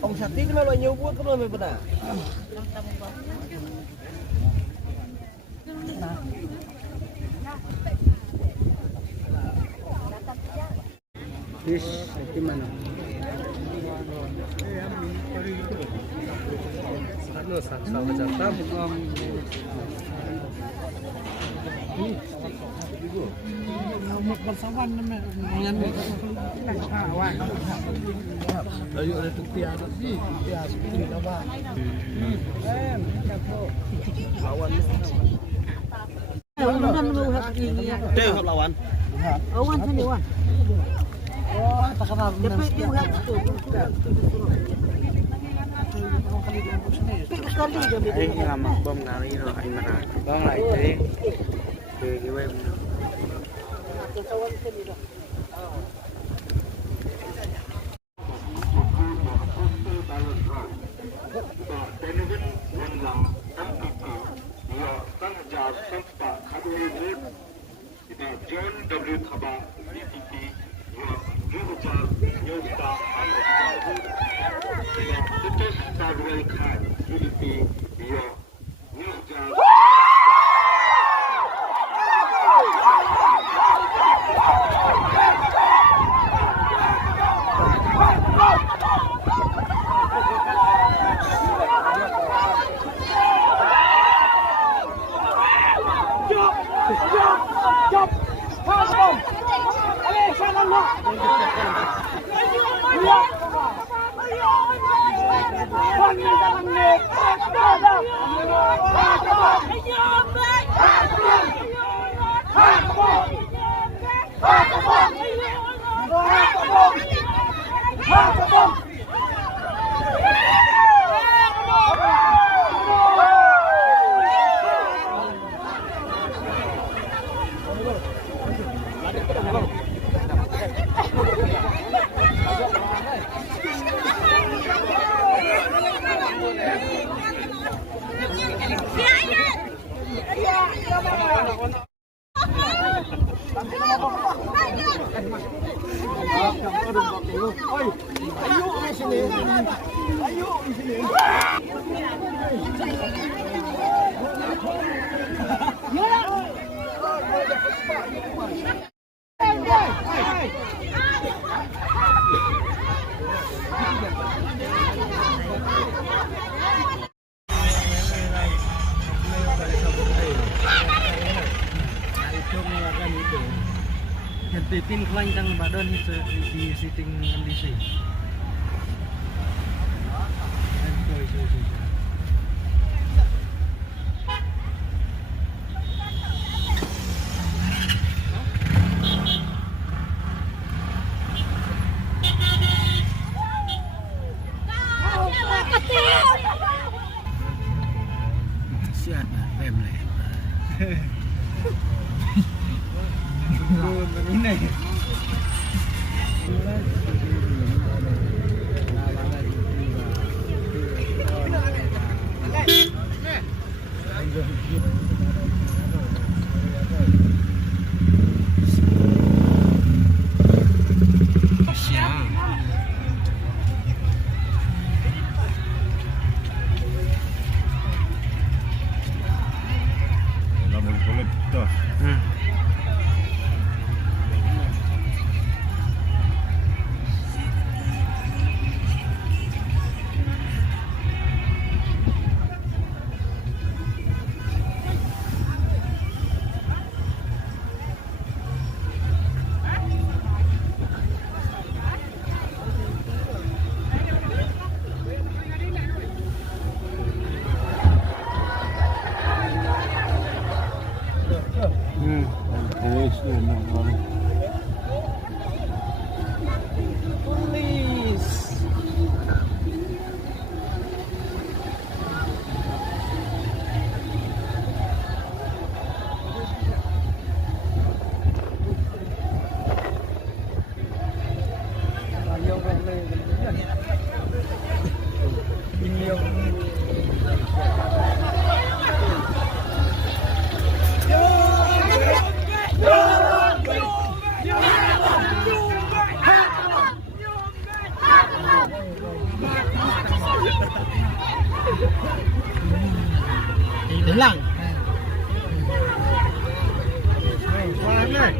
Ông Sakti kenal lo nyebut kan lo benar. Fish di mana? Ano sa Jatam? Bersawan dengan awan. Ayo ada tukian sih, ya seperti apa? Lawan. Deh lawan. Awan sini wan. Oh, tak kenal. Tapi dia bukan itu. Ay, ngamak bom kali lo ay marami. Bang lại thế. Về cái bên. John W. Thaba, VPP, Juhujar, New Star, Titus Sadwell Khan, VPP, New Star. Tim kelanjang badan di sitting NDC. Siapa? Pemle. Ini. Hilang. Mana?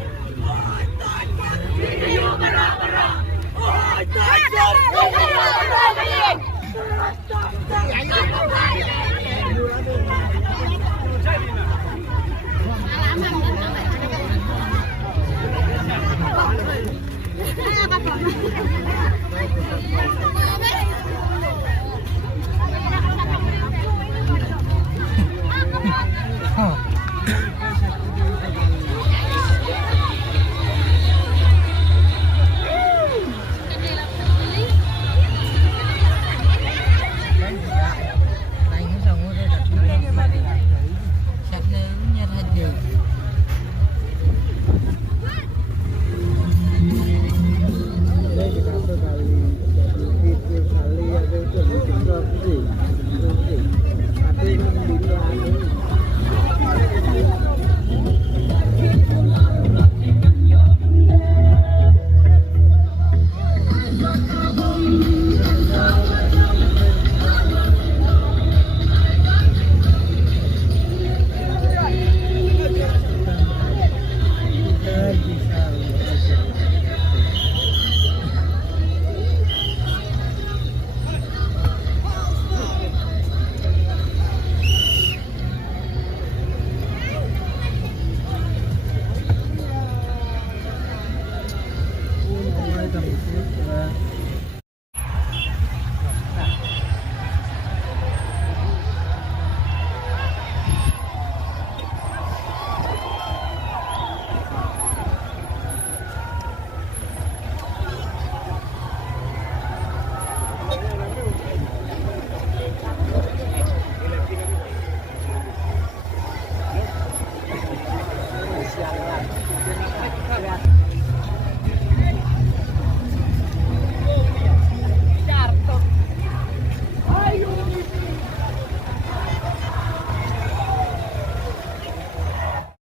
Thank you.